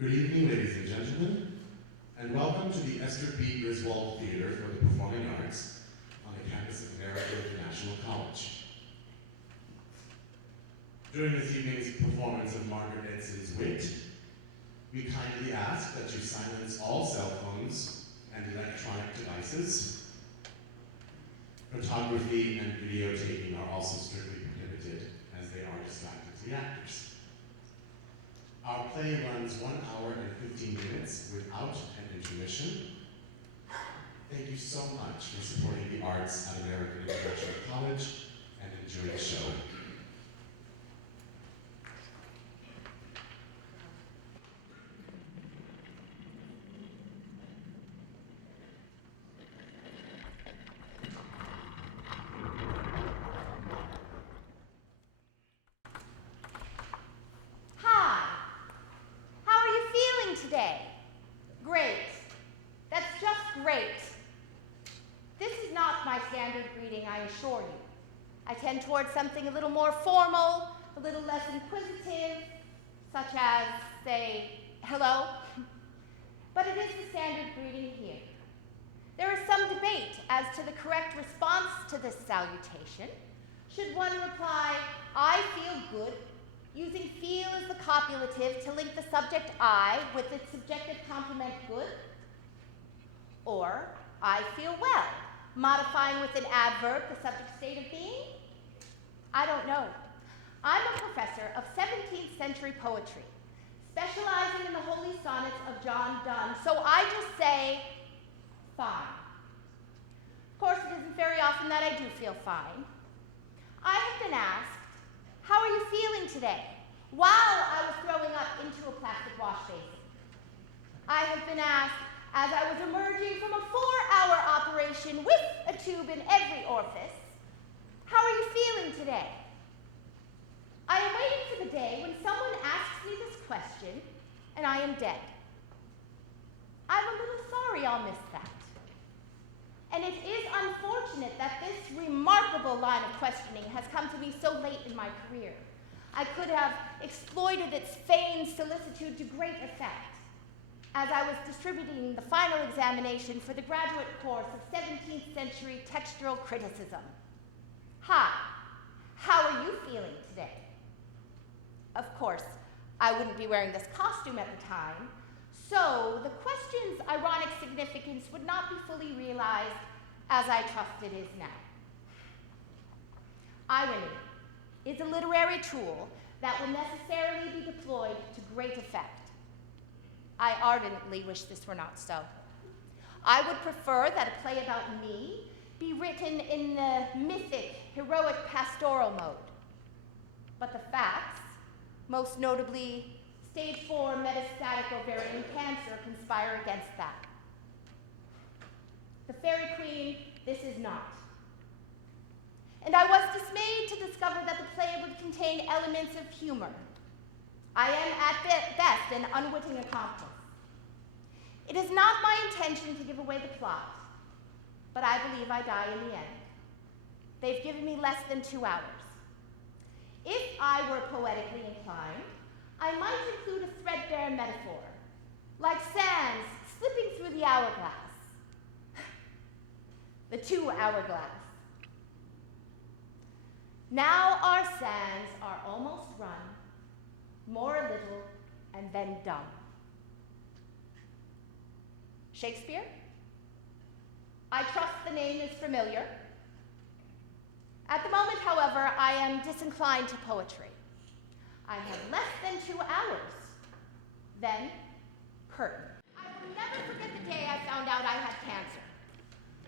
Good evening, ladies and gentlemen, and welcome to the Esther P. Griswold Theater for the Performing Arts on the campus of American International College. During this evening's performance of Margaret Edson's Wit, we kindly ask that you silence all cell phones and electronic devices. Photography and videotaping are also strictly prohibited, as they are distracting to the actors. Our play runs 1 hour and 15 minutes without an intermission. Thank you so much for supporting the arts at American International College, and enjoy the show. Today. Great. That's just great. This is not my standard greeting, I assure you. I tend towards something a little more formal, a little less inquisitive, such as, say, hello. But it is the standard greeting here. There is some debate as to the correct response to this salutation. Should one reply, I feel good, using feel as the copulative to link the subject I with its subjective complement good? Or, I feel well, modifying with an adverb the subject state of being? I don't know. I'm a professor of 17th century poetry, specializing in the holy sonnets of John Donne, so I just say, fine. Of course, it isn't very often that I do feel fine. I have been asked, how are you feeling today? While I was throwing up into a plastic wash basin. I have been asked, as I was emerging from a 4-hour operation with a tube in every orifice, how are you feeling today? I am waiting for the day when someone asks me this question and I am dead. I'm a little sorry I'll miss that. And it is unfortunate that this remarkable line of questioning has come to me so late in my career. I could have exploited its feigned solicitude to great effect as I was distributing the final examination for the graduate course of 17th century textual criticism. Hi, how are you feeling today? Of course, I wouldn't be wearing this costume at the time, so the question's ironic significance would not be fully realized as I trust it is now. Irony is a literary tool that will necessarily be deployed to great effect. I ardently wish this were not so. I would prefer that a play about me be written in the mythic, heroic pastoral mode. But the facts, most notably stage 4 metastatic ovarian cancer, conspire against that. The Fairy Queen, this is not. And I was dismayed to discover that the play would contain elements of humor. I am at best an unwitting accomplice. It is not my intention to give away the plot, but I believe I die in the end. They've given me less than 2 hours. If I were poetically inclined, I might include a threadbare metaphor, like sands slipping through the hourglass. The 2 hourglass. Now our sands are almost run, more a little, and then done. Shakespeare? I trust the name is familiar. At the moment, however, I am disinclined to poetry. I have less than 2 hours. Then, curtain. I will never forget the day I found out I had cancer.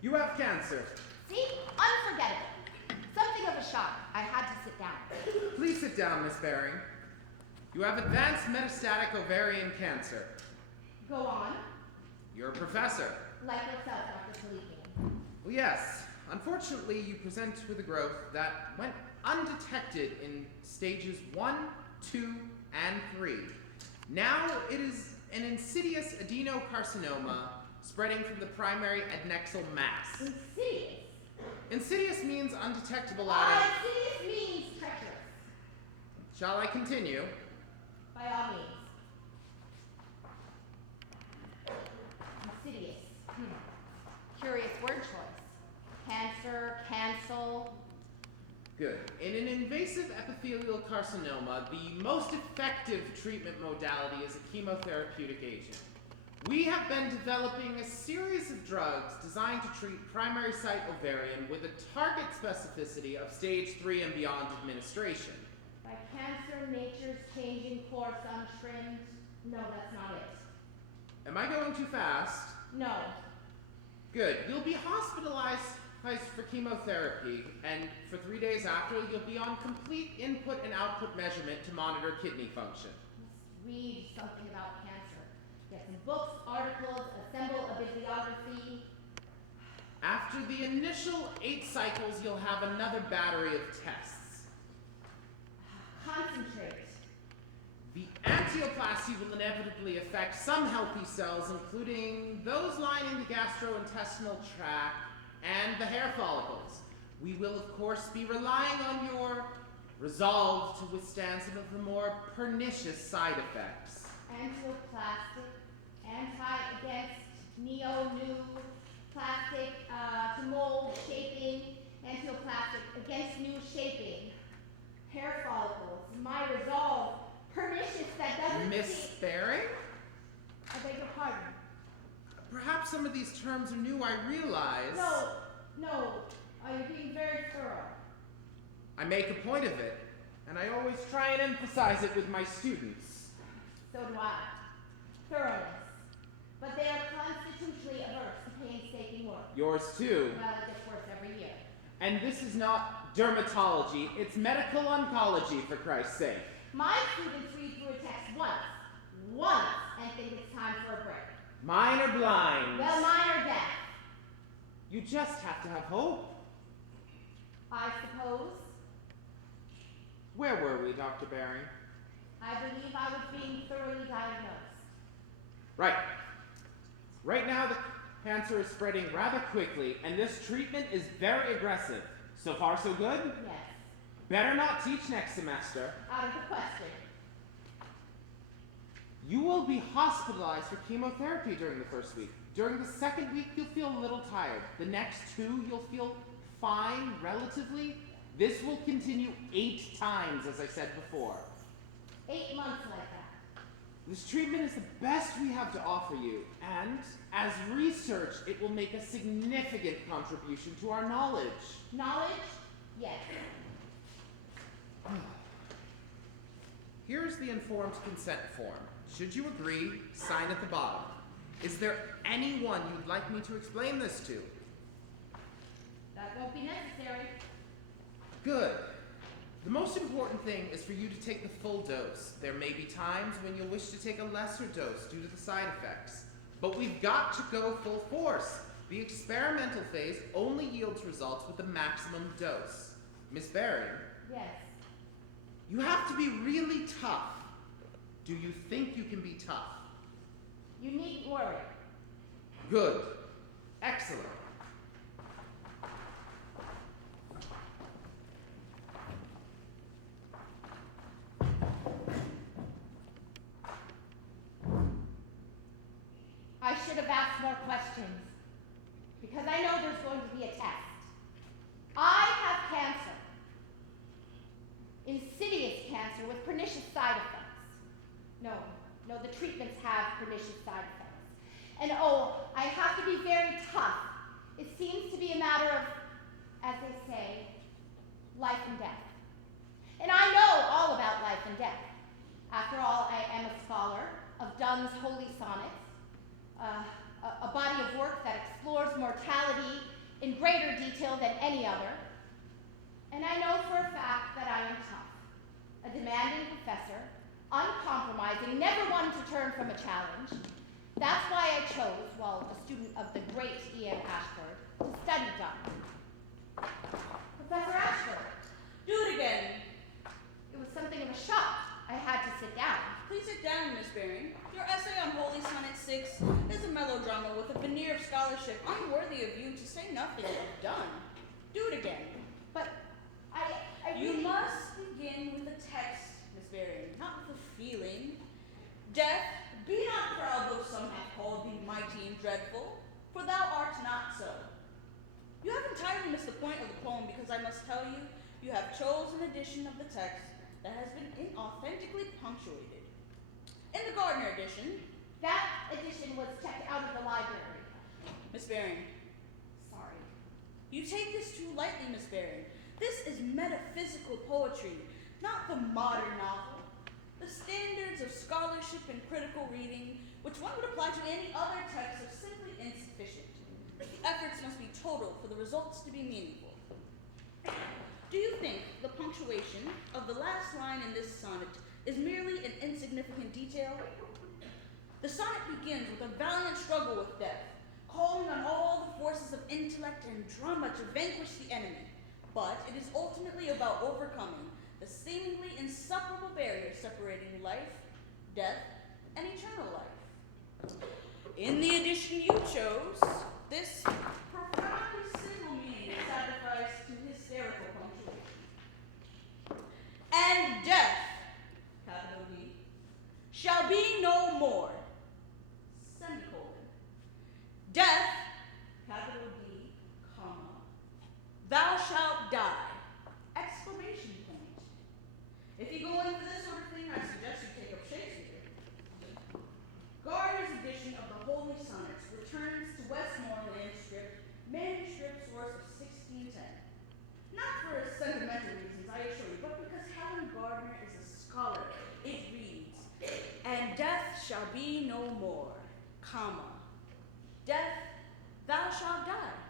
You have cancer. See? Unforgettable. Something of a shock. I had to sit down. Please sit down, Miss Baring. You have advanced metastatic ovarian cancer. Go on. You're a professor. Like yourself, Dr. Taliki. Well, yes. Unfortunately, you present with a growth that went undetected in stages 1, 2, and 3. Now it is an insidious adenocarcinoma spreading from the primary adnexal mass. Insidious? Insidious means undetectable at Insidious means treacherous. Shall I continue? By all means. Curious word choice. Cancer, cancel. Good. In an invasive epithelial carcinoma, the most effective treatment modality is a chemotherapeutic agent. We have been developing a series of drugs designed to treat primary site ovarian with a target specificity of stage 3 and beyond administration. By cancer, nature's changing course untrimmed. No, that's not it. Am I going too fast? No. Good. You'll be hospitalized for chemotherapy, and for 3 days after, you'll be on complete input and output measurement to monitor kidney function. Let's read something about cancer. Get some books, articles, assemble a bibliography. After the initial 8 cycles, you'll have another battery of tests. Concentrate. The angioplasty will inevitably affect some healthy cells, including those lining the gastrointestinal tract and the hair follicles. We will, of course, be relying on your resolve to withstand some of the more pernicious side effects. Angioplastic, anti-against, neo-new, plastic to mold, shaping, angioplastic against new shaping, hair follicles, my resolve, pernicious that doesn't Miss Baring? I beg your pardon. Perhaps some of these terms are new, I realize. No, you're being very thorough. I make a point of it, and I always try and emphasize it with my students. So do I. Thoroughness. But they are constitutionally averse to painstaking work. Yours too. Well, it gets worse every year. And this is not dermatology, it's medical oncology, for Christ's sake. My students read through a text once, and think it's time for a break. Mine are blind. Well, mine are deaf. You just have to have hope. I suppose. Where were we, Dr. Baring? I believe I was being thoroughly diagnosed. Right. Right now, the cancer is spreading rather quickly, and this treatment is very aggressive. So far, so good? Yes. Better not teach next semester. Out of the question. You will be hospitalized for chemotherapy during the first week. During the second week, you'll feel a little tired. The next 2, you'll feel fine, relatively. This will continue 8 times, as I said before. 8 months like that. This treatment is the best we have to offer you, and as research, it will make a significant contribution to our knowledge. Knowledge? Yes. Here's the informed consent form. Should you agree, sign at the bottom. Is there anyone you'd like me to explain this to? That won't be necessary. Good. The most important thing is for you to take the full dose. There may be times when you'll wish to take a lesser dose due to the side effects. But we've got to go full force. The experimental phase only yields results with the maximum dose. Miss Baring? Yes. You have to be really tough. Do you think you can be tough? You needn't worry. Good. Excellent. I should have asked more questions, because I know there's going to be a test. I have cancer. Insidious cancer with pernicious side effects. No, the treatments have pernicious side effects. And I have to be very tough. It seems to be a matter of, as they say, life and death. And I know all about life and death. After all, I am a scholar of Donne's Holy Sonnets, a body of work that explores mortality in greater detail than any other. And I know for a fact that I am tough, a demanding professor, uncompromising, never one to turn from a challenge. That's why I chose, while a student of the great E.M. Ashford, to study Donne. Professor Ashford. Do it again. It was something of a shock. I had to sit down. Please sit down, Miss Baring. Your essay on Holy Sonnet 6 is a melodrama with a veneer of scholarship unworthy of you, to say nothing of Donne. Do it again. But I You really... must begin with the text, Miss Baring, not with a feeling. Death, be not proud though some have called thee mighty and dreadful, for thou point of the poem because I must tell you, you have chosen an edition of the text that has been inauthentically punctuated. In the Gardner edition, That edition was checked out of the library. Miss Baring, Sorry. you take this too lightly, Miss Baring. This is metaphysical poetry, not the modern novel. The standards of scholarship and critical reading, which one would apply to any other text, are simply insufficient. Efforts must be total for the results to be meaningful. Do you think the punctuation of the last line in this sonnet is merely an insignificant detail? The sonnet begins with a valiant struggle with death, calling on all the forces of intellect and drama to vanquish the enemy. But it is ultimately about overcoming the seemingly insuperable barrier separating life, death, and eternal life. In the edition you chose, this profoundly simple meaning is sacrificed to hysterical punctuation. And death, capital D, shall be no more, semicolon. Death, capital D, comma, thou shalt die, exclamation point. If you go in for this sort of thing, I suggest you take up Shakespeare. Gardner's edition of the Holy Sonnets returns to Westmoreland manuscript source of 1610. Not for sentimental reasons, I assure you, but because Helen Gardner is a scholar. It reads, and death shall be no more, comma, death, thou shalt die.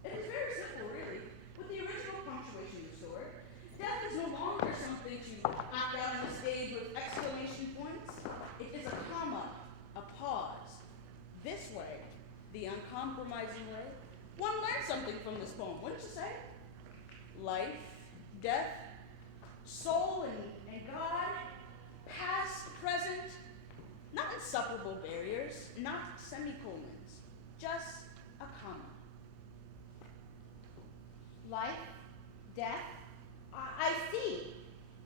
It is very simple, really. With the original punctuation restored, death is no longer something to act out on the stage with exclamation points. It is a comma, a pause. This way, the uncompromising way, one learns something from this poem, wouldn't you say? Life, death, soul and God, past, present, not insuperable barriers, not semicolons, just a comma. Life, death, I see.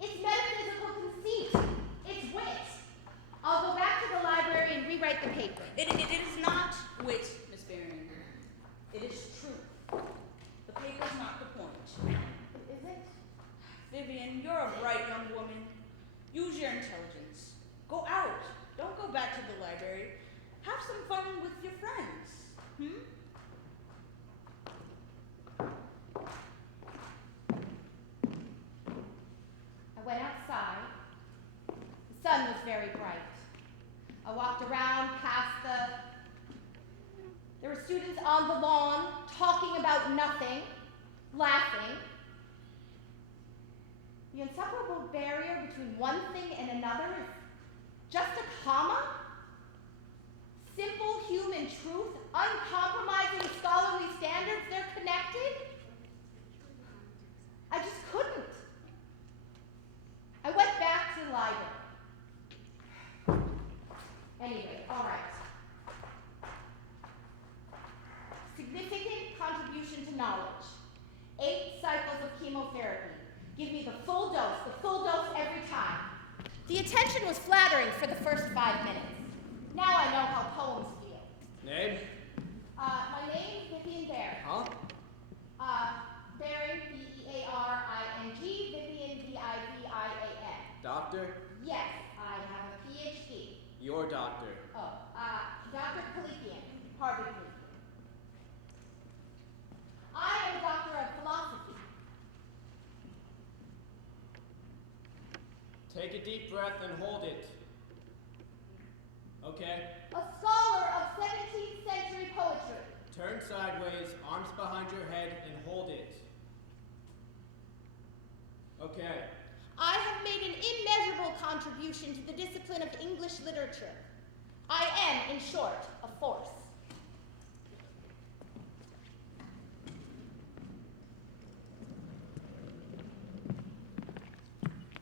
It's metaphysical conceit. It's wit. I'll go back to the library and rewrite the paper. It is not wit, Miss Baring. It is truth. The paper's not the point. Is it? Vivian, you're a bright young woman. Use your intelligence. Go out. Don't go back to the library. Have some fun with your friends. I went outside. The sun was very bright. I walked around past there were students on the lawn talking about nothing, laughing. The inseparable barrier between one thing and another is just a comma? Simple human truth, uncompromising scholarly standards, they're connected? I just couldn't. I went back to the library. Anyway, all right. Significant contribution to knowledge. 8 cycles of chemotherapy. Give me the full dose every time. The attention was flattering for the first 5 minutes. Now I know how poems feel. Name? My name's Vivian Baring. Huh? Baring, B-E-A-R-I-N-G, Vivian, V-I-V-I-A-N. Doctor? Yes, I have a PhD. Your doctor. Oh, Dr. Kalikian, Harvard Kalikian. I am a doctor of philosophy. Take a deep breath and hold it. Okay. A scholar of 17th century poetry. Turn sideways, arms behind your head, and hold it. Okay. I have made an immeasurable contribution to the discipline of English literature. I am, in short, a force.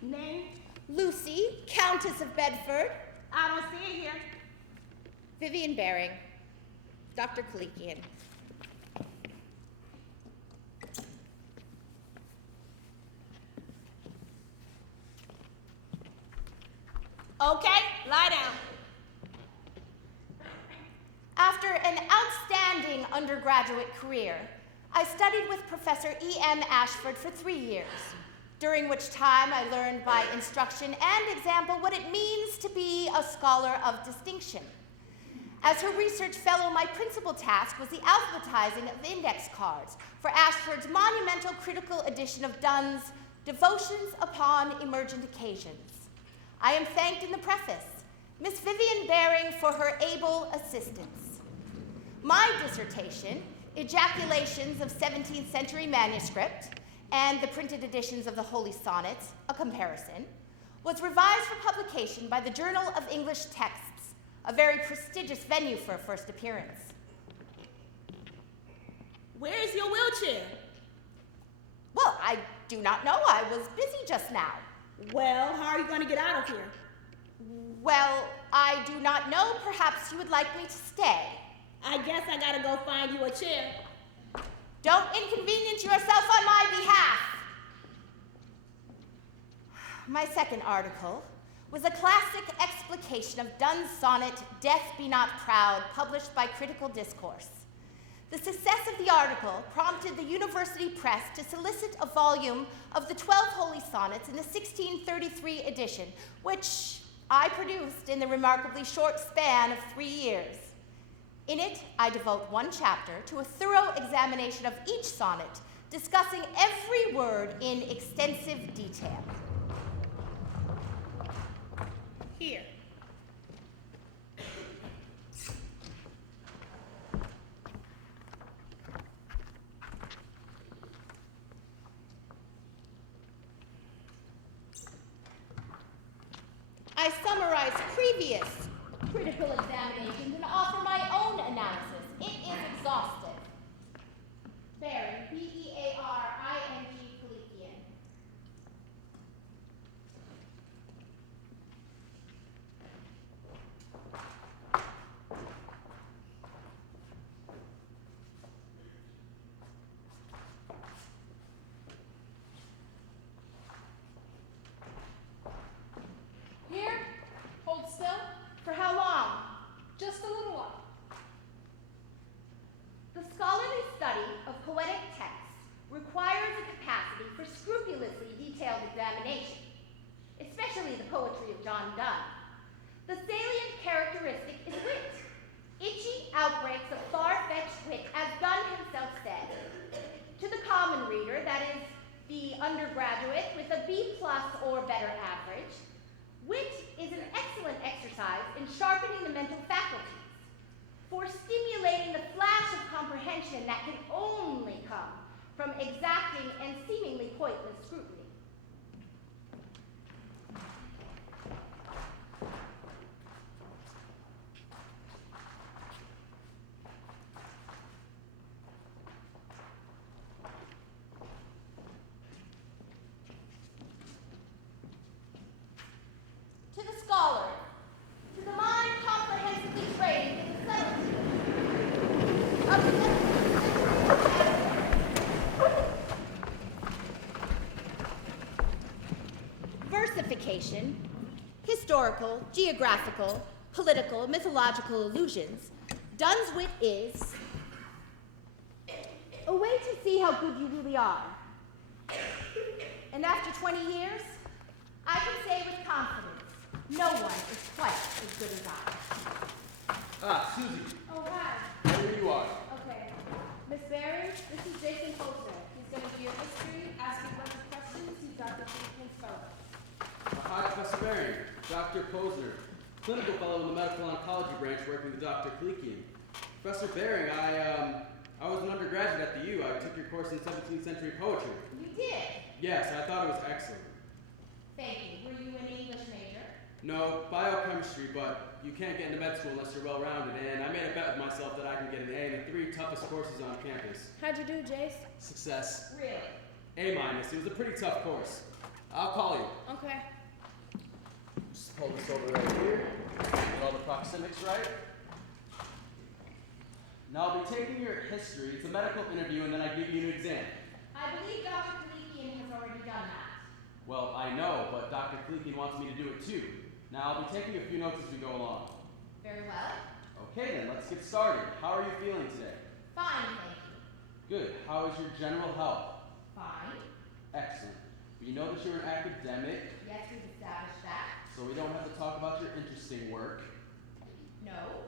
Name? Lucy, Countess of Bedford. I don't see it here. Vivian Baring. Dr. Kalikian. Okay, lie down. After an outstanding undergraduate career, I studied with Professor E.M. Ashford for 3 years, during which time I learned by instruction and example what it means to be a scholar of distinction. As her research fellow, my principal task was the alphabetizing of index cards for Ashford's monumental critical edition of Donne's Devotions Upon Emergent Occasions. I am thanked in the preface, Miss Vivian Baring, for her able assistance. My dissertation, Ejaculations of 17th Century Manuscript and the printed editions of the Holy Sonnets, a comparison, was revised for publication by the Journal of English Texts, a very prestigious venue for a first appearance. Where is your wheelchair? Well, I do not know. I was busy just now. Well, how are you going to get out of here? Well, I do not know. Perhaps you would like me to stay. I guess I gotta go find you a chair. Don't inconvenience yourself on my behalf. My second article was a classic explication of Donne's sonnet, Death Be Not Proud, published by Critical Discourse. The success of the article prompted the university press to solicit a volume of the 12 Holy Sonnets in the 1633 edition, which I produced in the remarkably short span of 3 years. In it, I devote one chapter to a thorough examination of each sonnet, discussing every word in extensive detail. Here. I summarize previous critical examinations and offer my own analysis. It is exhaustive. Baring, B-E-A-R-I-N-G, Collegian. Here, hold still. For how long? Just a little while. The scholarly study of poetic texts requires a capacity for scrupulously detailed examination, especially the poetry of John Donne. The salient characteristic is wit, itchy outbreaks of far-fetched wit, as Donne himself said. To the common reader, that is, the undergraduate with a B+ or better average, wit is an excellent exercise in sharpening the mental faculties, for stimulating the flash of comprehension that can only come from exacting and seemingly pointless scrutiny. To the scholar, to the mind comprehensively trained in the subtlety of the 17th century. Versification, historical, geographical, political, mythological allusions, Donne's wit is a way to see how good you really are. And after 20 years, I can say with confidence, no one is quite as good as I. Ah, Susie, Oh, hi. there you are. Okay. Miss Barry, this is Jason Holzer. He's going to do your history, ask you a bunch of questions. He's Dr. Friedman's fellow. Hi, Professor Baring, Dr. Posner, clinical fellow in the medical oncology branch working with Dr. Kalikian. Professor Baring, I was an undergraduate at the U. I took your course in 17th century poetry. You did? Yes, I thought it was excellent. Thank you. Were you an English major? No, biochemistry, but you can't get into med school unless you're well-rounded, and I made a bet with myself that I can get an A in the 3 toughest courses on campus. How'd you do, Jace? Success. Really? A-. It was a pretty tough course. I'll call you. Okay. Just hold this over right here. Get all the proxemics right. Now I'll be taking your history. It's a medical interview, and then I give you an exam. I believe Dr. Kalikian has already done that. Well, I know, but Dr. Kalikian wants me to do it too. Now I'll be taking a few notes as we go along. Very well. Okay then, let's get started. How are you feeling today? Fine, thank you. Good. How is your general health? Fine. Excellent. We know that you're an academic, Yes, we've established that. so we don't have to talk about your interesting work. No.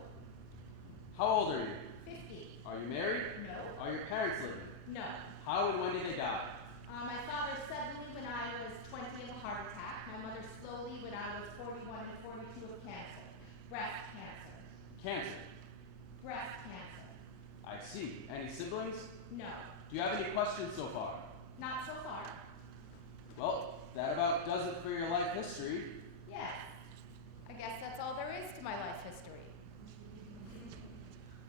How old are you? 50. Are you married? No. Are your parents living? No. How and when did they die? My father suddenly when I was 20 of a heart attack. My mother slowly when I was 41 and 42 of cancer. Breast cancer. Cancer. Breast cancer. I see. Any siblings? No. Do you have any questions so far? Not so far. Well, that about does it for your life history. Yes. I guess that's all there is to my life history.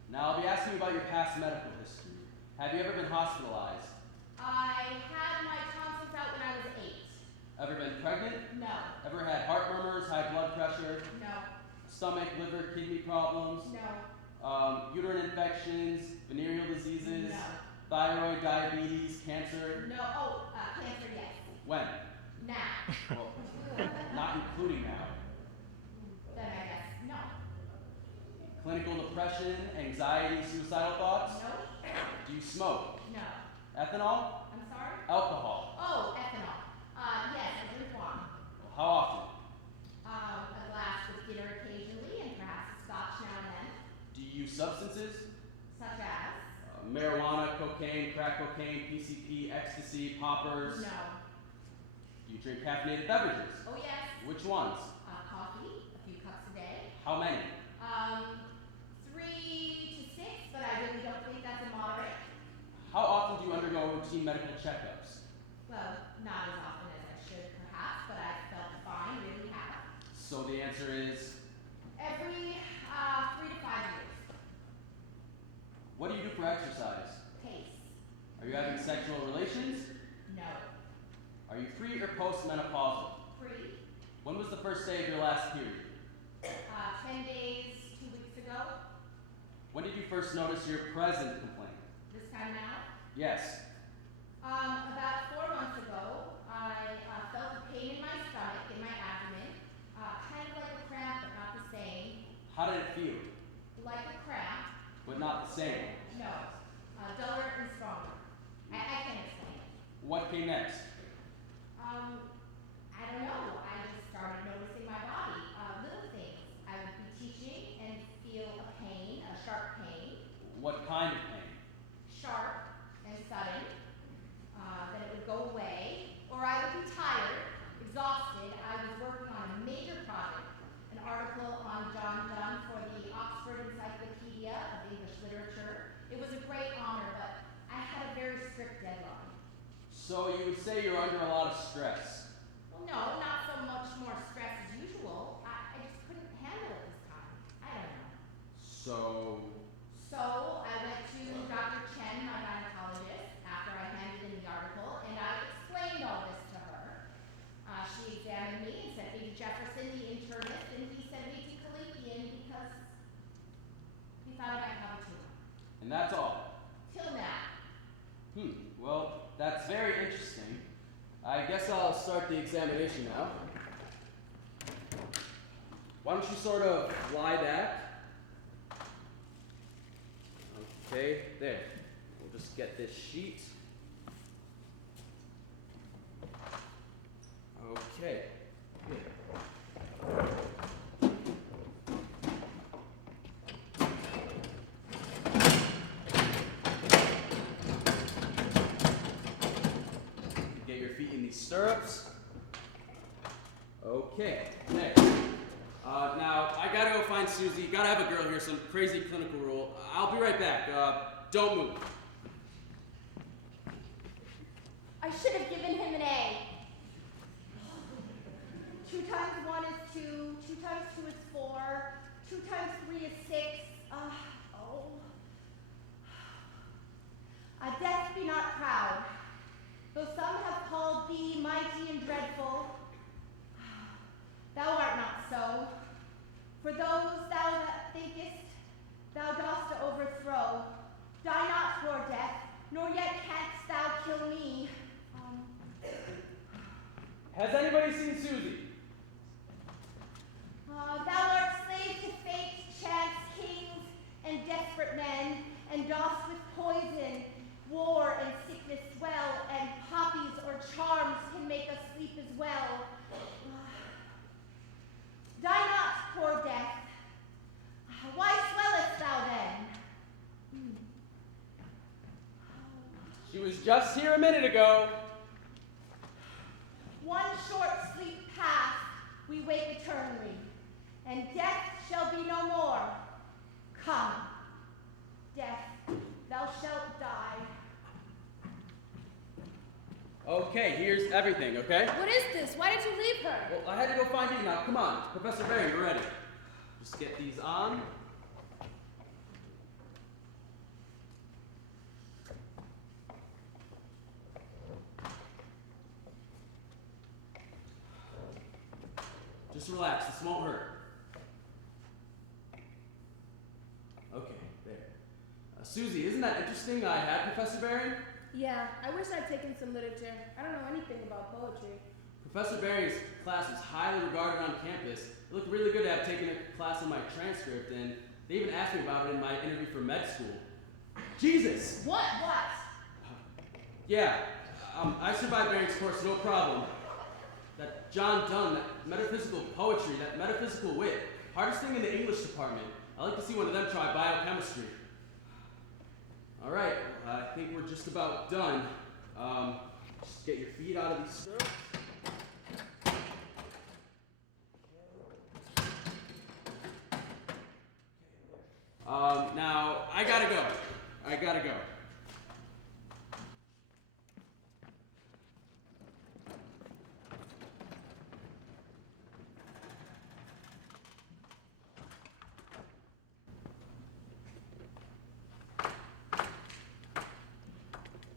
Now I'll be asking you about your past medical history. Have you ever been hospitalized? I had my tonsils out when I was 8. Ever been pregnant? No. Ever had heart murmurs, high blood pressure, No. stomach, liver, kidney problems, No. uterine infections, venereal diseases, No. thyroid, diabetes, cancer? No. Oh, cancer, yes. When? Now. Well, not including now. Then I guess no. Clinical depression, anxiety, suicidal thoughts? No. Do you smoke? No. Ethanol? I'm sorry? Alcohol? Oh, ethanol. Yes, I drink wine. How often? A glass with dinner occasionally and perhaps a scotch now and then. Do you use substances? Such as? Marijuana, cocaine, crack cocaine, PCP, ecstasy, poppers? No. Do you drink caffeinated beverages? Oh, yes. Which ones? Coffee, a few cups a day. How many? 3 to 6, but I really don't think that's immoderate. How often do you undergo routine medical checkups? Well, not as often as I should, perhaps, but I felt fine, really have. So the answer is, Every 3 to 5 years. what do you do for exercise? Pace. Are you having sexual relations? No. Are you pre or postmenopausal? Free. When was the first day of your last period? 10 days, 2 weeks ago. When did you first notice your present complaint? This time now. Yes. About 4 months ago, I felt a pain in my stomach, in my abdomen, kind of like a cramp, but not the same. How did it feel? Like a cramp. But not the same. No. Duller and stronger. I can't explain it. What came next? I don't know. I just started noticing my body. Little things. I would be teaching and feel a pain, a sharp pain. What kind of pain? Sharp and sudden. Then it would go away. Or I would be tired, exhausted. I was working on a major project, an article on John Donne for the Oxford Encyclopedia of English Literature. It was a great honor, but I had a very strict deadline. So you would say you're under a lot of stress. Well, no, not so much more stress as usual. I just couldn't handle it this time. I don't know. So I went to Dr. Chen, my gynecologist, after I handed in the article, and I explained all this to her. She examined me and sent me to Jefferson, the internist, and he sent me to Kalikian because he thought I might have a tumor. And that's all. Till now. Well, that's very interesting. I guess I'll start the examination now. Why don't you sort of lie back? Okay, there. We'll just get this sheet. Okay. Good. Get your feet in these stirrups. Okay, next. Now, I gotta go find Susie. Gotta have a girl here, some crazy clinical rule. I'll be right back. Don't move. I should have given him an A. 2 times 1 is 2, 2 times 2 is 4, 2 times 3 is 6. Death be not proud, though some have called thee mighty and dreadful. Thou art not so. For those thou that thinkest thou dost overthrow, die not, poor death, nor yet canst thou kill me. Has anybody seen Susie? Thou art slave to fate, chance, kings, and desperate men, and dost with poison, war, just here a minute ago. One short sleep past, we wake eternally, and death shall be no more. Come, death, thou shalt die. Okay, here's everything, okay? What is this? Why did you leave her? Well, I had to go find you. Now, come on. Professor Barry, you're ready. Just get these on. Just relax. This won't hurt. Okay, there. Susie, isn't that interesting I had Professor Barry? Yeah, I wish I'd taken some literature. I don't know anything about poetry. Professor Barry's class is highly regarded on campus. It looked really good to have taken a class on my transcript, and they even asked me about it in my interview for med school. Jesus! What? Yeah, I survived Barry's course, no problem. That John Donne, that metaphysical poetry, that metaphysical wit, hardest thing in the English department. I'd like to see one of them try biochemistry. All right, I think we're just about done. Just get your feet out of these stirrups. Now, I gotta go.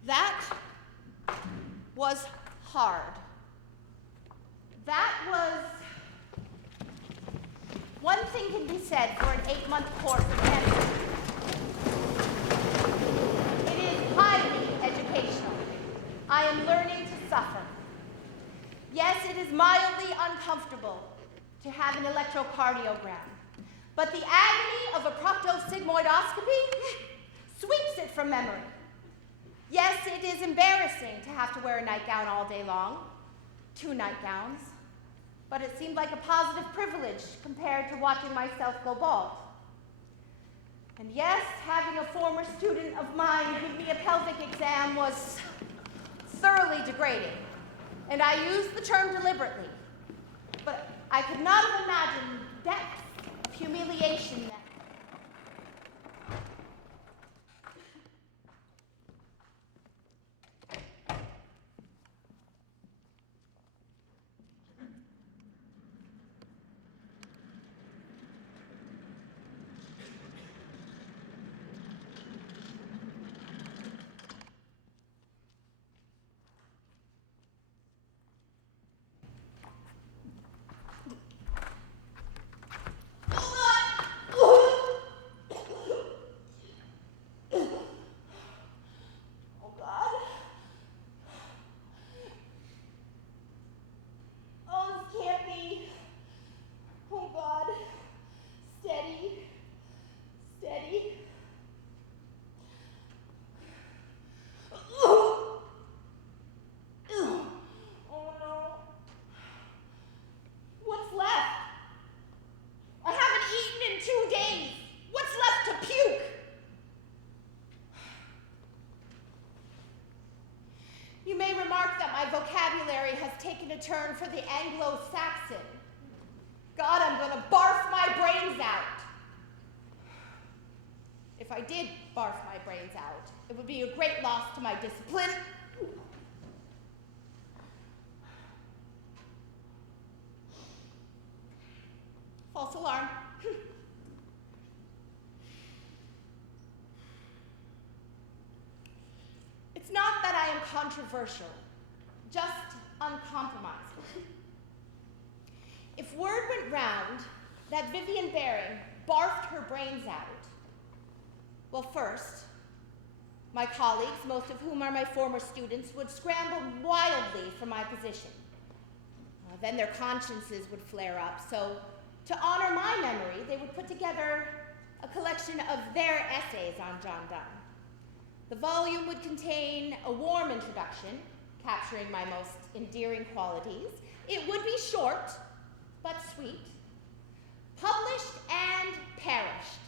That was hard. That was... One thing can be said for an 8-month course of medicine. It is highly educational. I am learning to suffer. Yes, it is mildly uncomfortable to have an electrocardiogram, but the agony of a proctosigmoidoscopy sweeps it from memory. Yes, it is embarrassing to have to wear a nightgown all day long, 2 nightgowns, but it seemed like a positive privilege compared to watching myself go bald. And yes, having a former student of mine give me a pelvic exam was thoroughly degrading, and I use the term deliberately, but I could not have imagined the depth of humiliation that taken a turn for the Anglo-Saxon. God, I'm gonna barf my brains out. If I did barf my brains out, it would be a great loss to my discipline. False alarm. It's not that I am controversial, just uncompromising. If word went round that Vivian Baring barfed her brains out, well, first, my colleagues, most of whom are my former students, would scramble wildly for my position. Then their consciences would flare up, so to honor my memory, they would put together a collection of their essays on John Donne. The volume would contain a warm introduction, capturing my most endearing qualities. It would be short, but sweet, published and perished.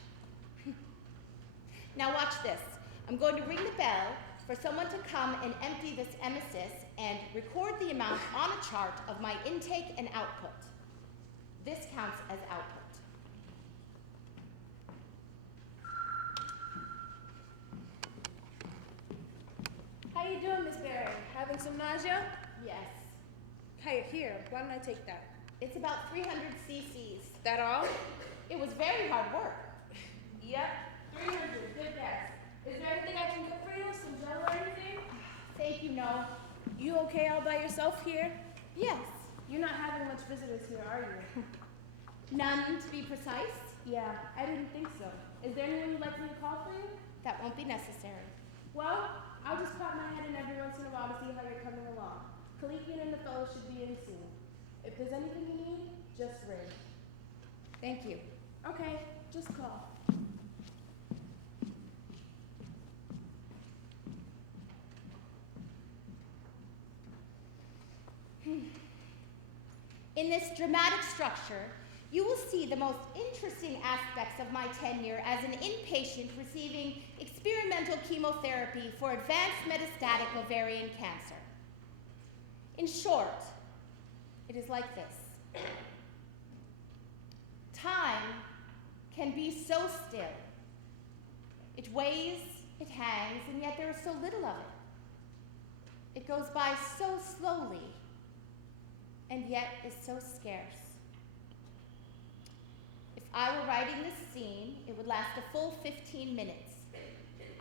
Now watch this. I'm going to ring the bell for someone to come and empty this emesis and record the amount on a chart of my intake and output. This counts as output. How you doing, Miss Barry? Having some nausea? Yes. Here, why don't I take that? It's about 300 cc's. That all? It was very hard work. Yep, 300, good guess. Is there anything I can get for you? Some gel or anything? Thank you, no. You okay all by yourself here? Yes. You're not having much visitors here, are you? None, to be precise. Yeah, I didn't think so. Is there anyone you'd like me to call for you? That won't be necessary. Well, I'll just pop my head in every once in a while to see how you're coming along. Kalikian and the fellows should be in soon. If there's anything you need, just ring. Thank you. Okay, just call. In this dramatic structure, you will see the most interesting aspects of my tenure as an inpatient receiving experimental chemotherapy for advanced metastatic ovarian cancer. In short, it is like this. Time can be so still. It weighs, it hangs, and yet there is so little of it. It goes by so slowly, and yet is so scarce. If I were writing this scene, it would last a full 15 minutes.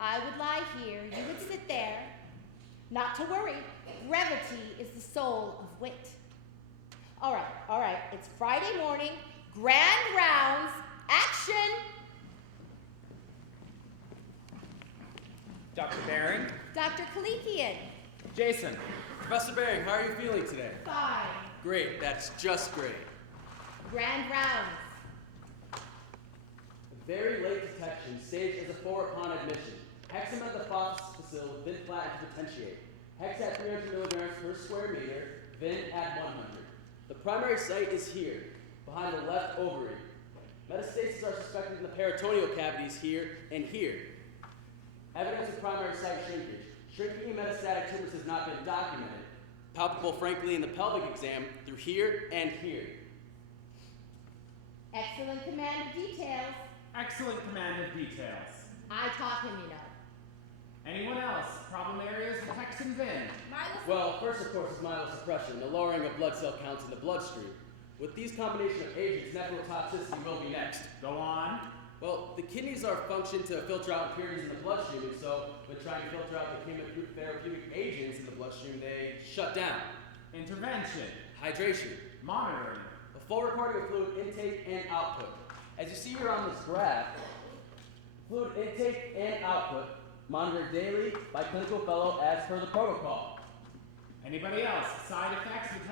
I would lie here, you would sit there. Not to worry, brevity is the soul of wit. All right, it's Friday morning, grand rounds, action! Dr. Baring? Dr. Kalikian. Jason. Professor Baring, how are you feeling today? Fine. Great, that's just great. Grand rounds. Very late detection, staged as a 4 upon admission. Hexamethylphosphates facil with VIN flat to potentiate. Hex at 300 milligrams per square meter, VIN at 100. The primary site is here, behind the left ovary. Metastases are suspected in the peritoneal cavities here and here. Evidence of primary site shrinkage. Shrinking in metastatic tumors has not been documented. Palpable, frankly, in the pelvic exam through here and here. Excellent command of details. Excellent command of details. I taught him, you know. Anyone else? Problem areas of Hex and VIN? Well, first, of course, is myelosuppression, the lowering of blood cell counts in the bloodstream. With these combination of agents, nephrotoxicity will be next. Go on. Well, the kidneys are functioned to filter out impurities in the bloodstream, and so when trying to filter out the chemotherapeutic agents in the bloodstream, they shut down. Intervention. Hydration. Monitoring. A full recording of fluid intake and output. As you see here on this graph, fluid intake and output monitored daily by clinical fellow as per the protocol. Anybody else? Side effects with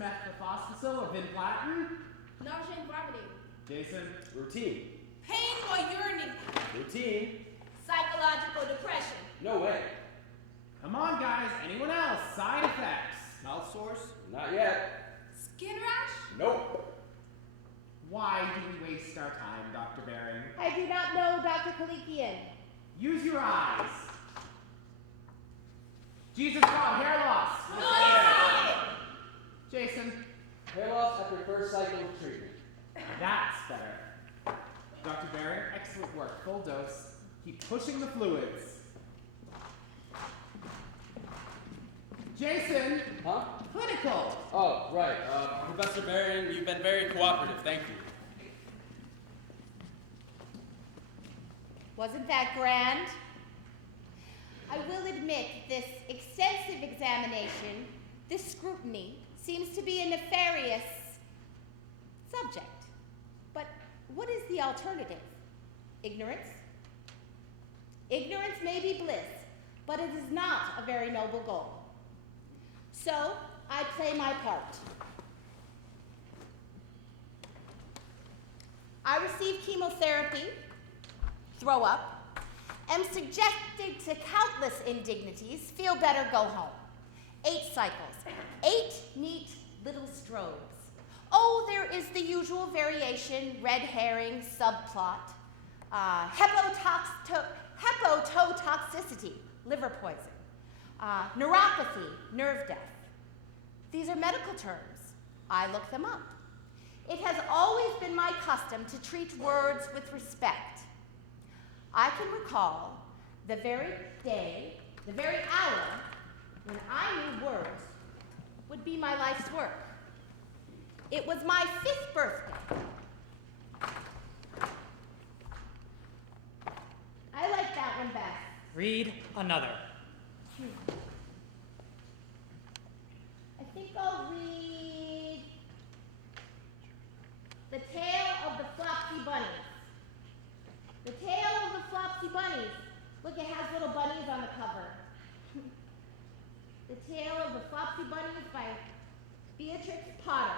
hexamethylphosphacyl or vinplatin? Nausea and vomiting. Jason? Routine. Pain or yearning. Routine. Psychological depression. No way. Come on, guys. Anyone else? Side effects? Mouth sores? Not yet. Skin rash? Nope. Why do we waste our time, Dr. Baring? I do not know Dr. Kalikian. Use your eyes. Jesus God, hair loss. Jason? Hair loss after first cycle of treatment. That's better. Dr. Baring, excellent work. Full dose. Keep pushing the fluids. Jason? Huh? Clinical. Oh, right. Professor Baring, you've been very cooperative. Thank you. Wasn't that grand? I will admit this extensive examination, this scrutiny, seems to be a nefarious subject. But what is the alternative? Ignorance? Ignorance may be bliss, but it is not a very noble goal. So, I play my part. I receive chemotherapy, throw up, am subjected to countless indignities, feel better, go home. 8 cycles, 8 neat little strobes. Oh, there is the usual variation, red herring, subplot, hepatotoxicity, liver poison. Neuropathy, nerve death. These are medical terms. I looked them up. It has always been my custom to treat words with respect. I can recall the very day, the very hour, when I knew words would be my life's work. It was my 5th birthday. I like that one best. Read another. I think I'll read The Tale of the Flopsy Bunnies. The Tale of the Flopsy Bunnies. Look, it has little bunnies on the cover. The Tale of the Flopsy Bunnies by Beatrix Potter.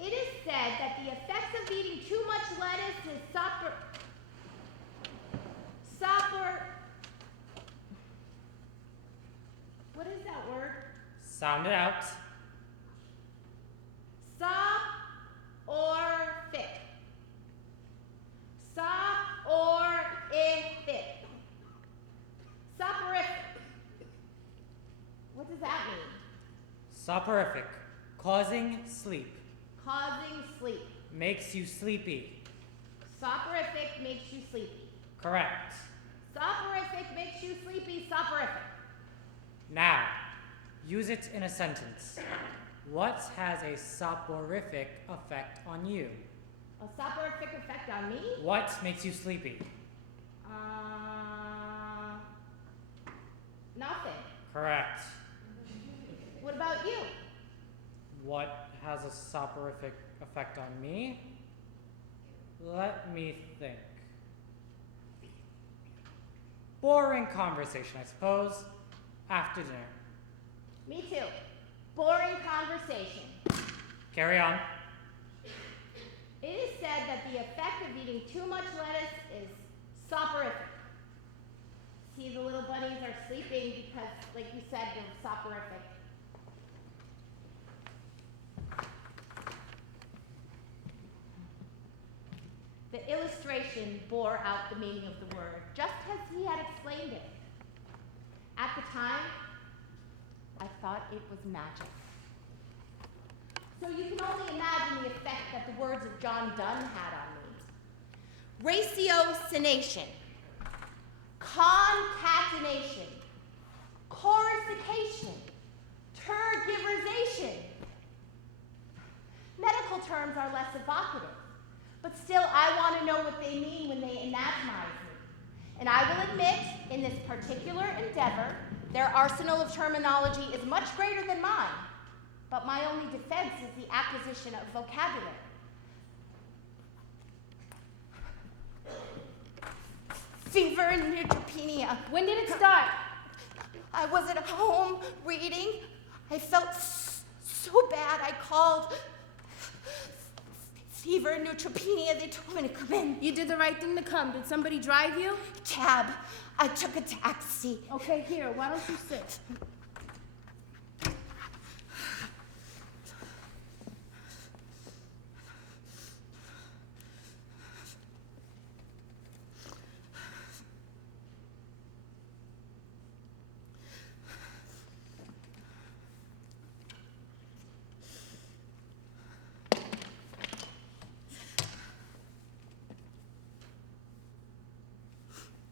It is said that the effects of eating too much lettuce is what is that word? Sound it out. Soporific. Soporific. Soporific. What does that mean? Soporific. Causing sleep. Causing sleep. Makes you sleepy. Soporific makes you sleepy. Correct. Soporific makes you sleepy. Soporific. Now, use it in a sentence. What has a soporific effect on you? A soporific effect on me? What makes you sleepy? Nothing. Correct. What about you? What has a soporific effect on me? Let me think. Boring conversation, I suppose. After dinner. Me too. Boring conversation. Carry on. It is said that the effect of eating too much lettuce is soporific. See, the little bunnies are sleeping because, like you said, they're soporific. The illustration bore out the meaning of the word, just as he had explained it. At the time, I thought it was magic. So you can only imagine the effect that the words of John Donne had on me. Ratiocination, concatenation, chorification, tergiversation. Medical terms are less evocative, but still I want to know what they mean when they anatomize me. And I will admit, in this particular endeavor, their arsenal of terminology is much greater than mine, but my only defense is the acquisition of vocabulary. Fever and neutropenia. When did it start? I was at home reading. I felt so bad, I called. Fever and neutropenia, they told me to come in. You did the right thing to come. Did somebody drive you? Cab. I took a taxi. Okay, here, why don't you sit?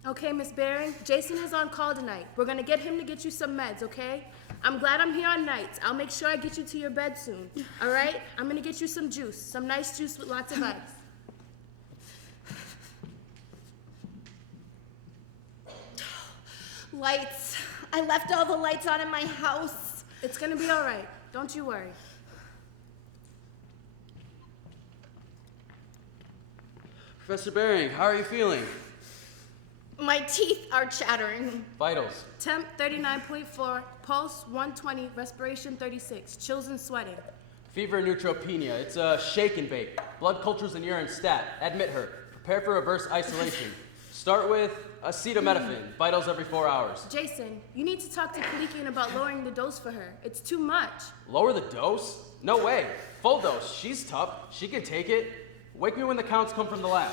Okay, Miss Baring, Jason is on call tonight. We're gonna get him to get you some meds, okay? I'm glad I'm here on nights. I'll make sure I get you to your bed soon, all right? I'm gonna get you some juice, some nice juice with lots of ice. Lights. I left all the lights on in my house. It's gonna be all right. Don't you worry. Professor Baring, how are you feeling? My teeth are chattering. Vitals. Temp 39.4, pulse 120, respiration 36, chills and sweating. Fever and neutropenia. It's a shake and bake. Blood cultures and urine stat. Admit her. Prepare for reverse isolation. Start with acetaminophen. Vitals every 4 hours. Jason, you need to talk to Kalikian about lowering the dose for her. It's too much. Lower the dose? No way. Full dose. She's tough. She can take it. Wake me when the counts come from the lab.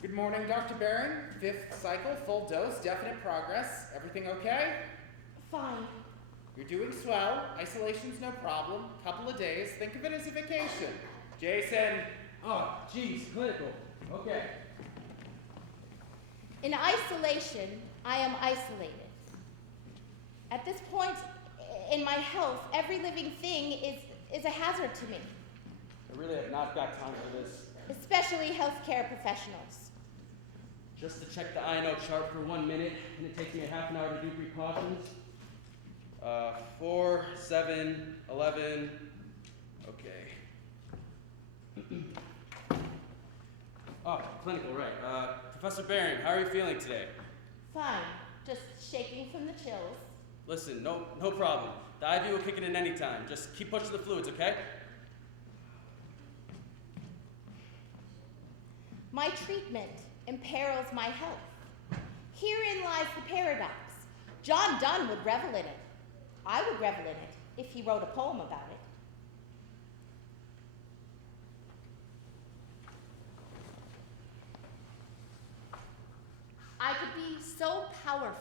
Good morning, Dr. Baring. 5th cycle, full dose, definite progress. Everything okay? Fine. You're doing swell. Isolation's no problem. Couple of days. Think of it as a vacation. Jason. Oh, geez, clinical. Okay. In isolation, I am isolated. At this point in my health, every living thing is a hazard to me, I really have not got time for this. especially healthcare professionals. Just to check the INO chart for 1 minute, and it takes me a half an hour to do precautions. 4, 7, 11. Okay. Oh, clinical, right. Professor Baring, how are you feeling today? Fine, just shaking from the chills. Listen, no problem. The IV will kick in any time. Just keep pushing the fluids, okay? My treatment imperils my health. Herein lies the paradox. John Donne would revel in it. I would revel in it if he wrote a poem about it. I could be so powerful.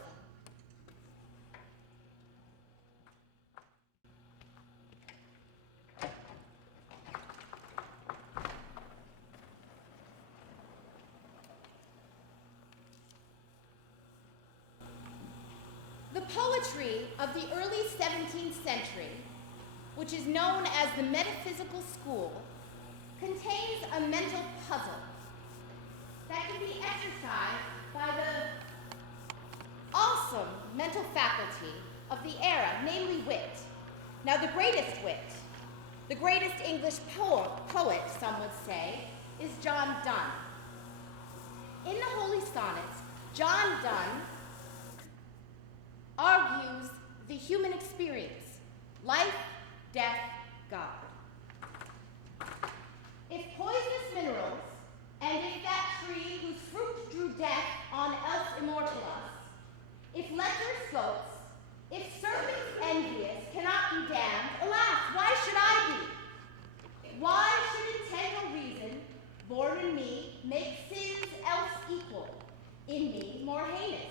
The poetry of the early 17th century, which is known as the metaphysical school, contains a mental puzzle that can be exercised by the awesome mental faculty of the era, namely wit. Now, the greatest wit, the greatest English poet, some would say, is John Donne. In the Holy Sonnets, John Donne argues the human experience, life, death, God. If poisonous minerals, and if that tree whose fruit drew death on else immortal us, if lecherous goats, if serpents envious cannot be damned, alas, why should I be? Why should intent or reason, born in me, make sins else equal, in me more heinous?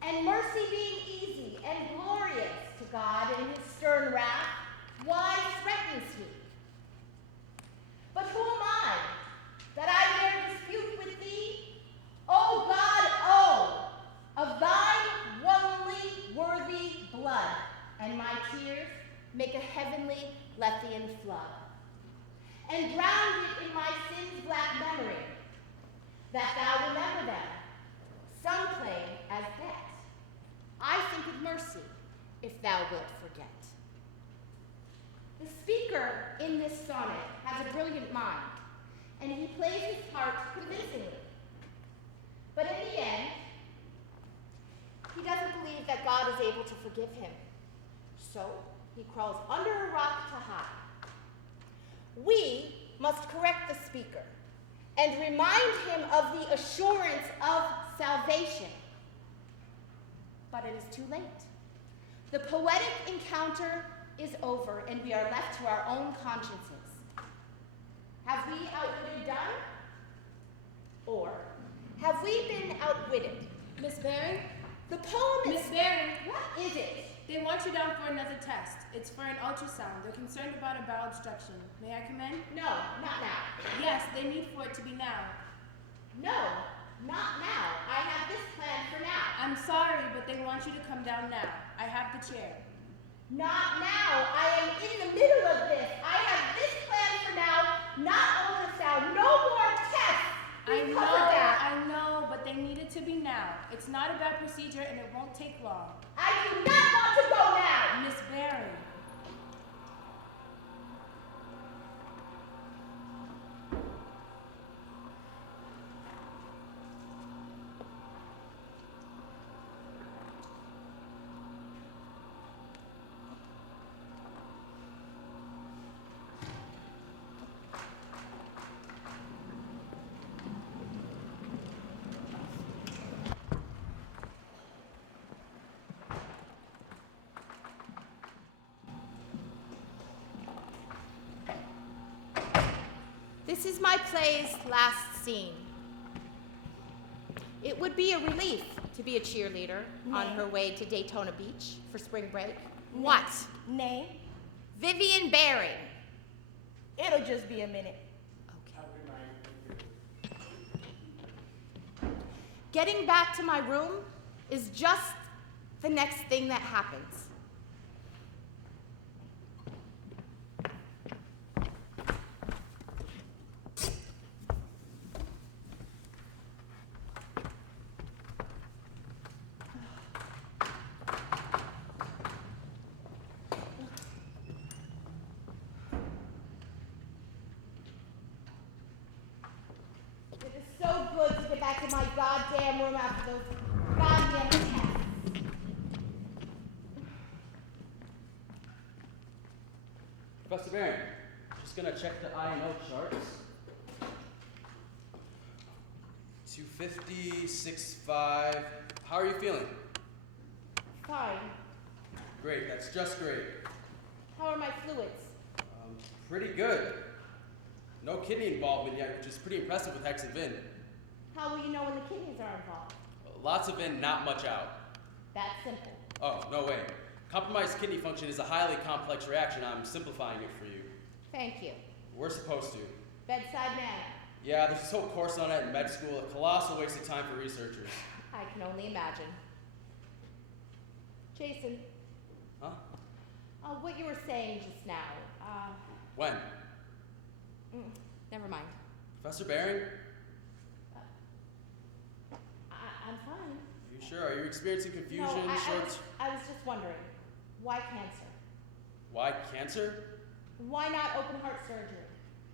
And mercy being easy and glorious to God in his stern wrath, why threatens me? But who am I, that I dare dispute with thee? O God, oh, of thine only worthy blood, and my tears make a heavenly Lethean flood, and drown it in my sin's black memory, that thou remember them, some claim as debt. I think of mercy, if thou wilt forget. The speaker in this sonnet has a brilliant mind, and he plays his part convincingly. But in the end, he doesn't believe that God is able to forgive him. So he crawls under a rock to hide. We must correct the speaker and remind him of the assurance of salvation. But it is too late. The poetic encounter is over, and we are left to our own consciences. Have we outwitted Donne? Or have we been outwitted? Miss Baring? The poem is... Miss Baring? What is it? They want you down for another test. It's for an ultrasound. They're concerned about a bowel obstruction. May I come in? No, not now. Yes, they need for it to be now. No, not now. I have this plan for now. I'm sorry, but they want you to come down now. I have the chair. Not now. I am in the middle of this. I have this plan for now, not ultrasound. No more tests. We covered that. I know, but they need it to be now. It's not a bad procedure, and it won't take long. I do not want to go now. Miss Baring. is my play's last scene. It would be a relief to be a cheerleader on her way to Daytona Beach for spring break. What? Name? Vivian Baring. It'll just be a minute. Getting back to my room is just the next thing that happens. It is so good to get back to my goddamn room after those goddamn tests. Professor Baring, just gonna check the I&O charts. 250, 6.5. How are you feeling? Fine. Great, that's just great. How are my fluids? Pretty good. No kidney involvement yet, which is pretty impressive with Hex and Vin. How will you know when the kidneys are involved? Lots of in, not much out. That's simple. Oh, no way. Compromised kidney function is a highly complex reaction. I'm simplifying it for you. Thank you. We're supposed to. Bedside manner. Yeah, there's this whole course on it in med school, a colossal waste of time for researchers. I can only imagine. Jason, Huh? what you were saying just now, When? never mind. Professor Baring? I'm fine. Are you sure? Are you experiencing confusion, No, shorts? I was just wondering, why cancer? Why cancer? Why not open heart surgery?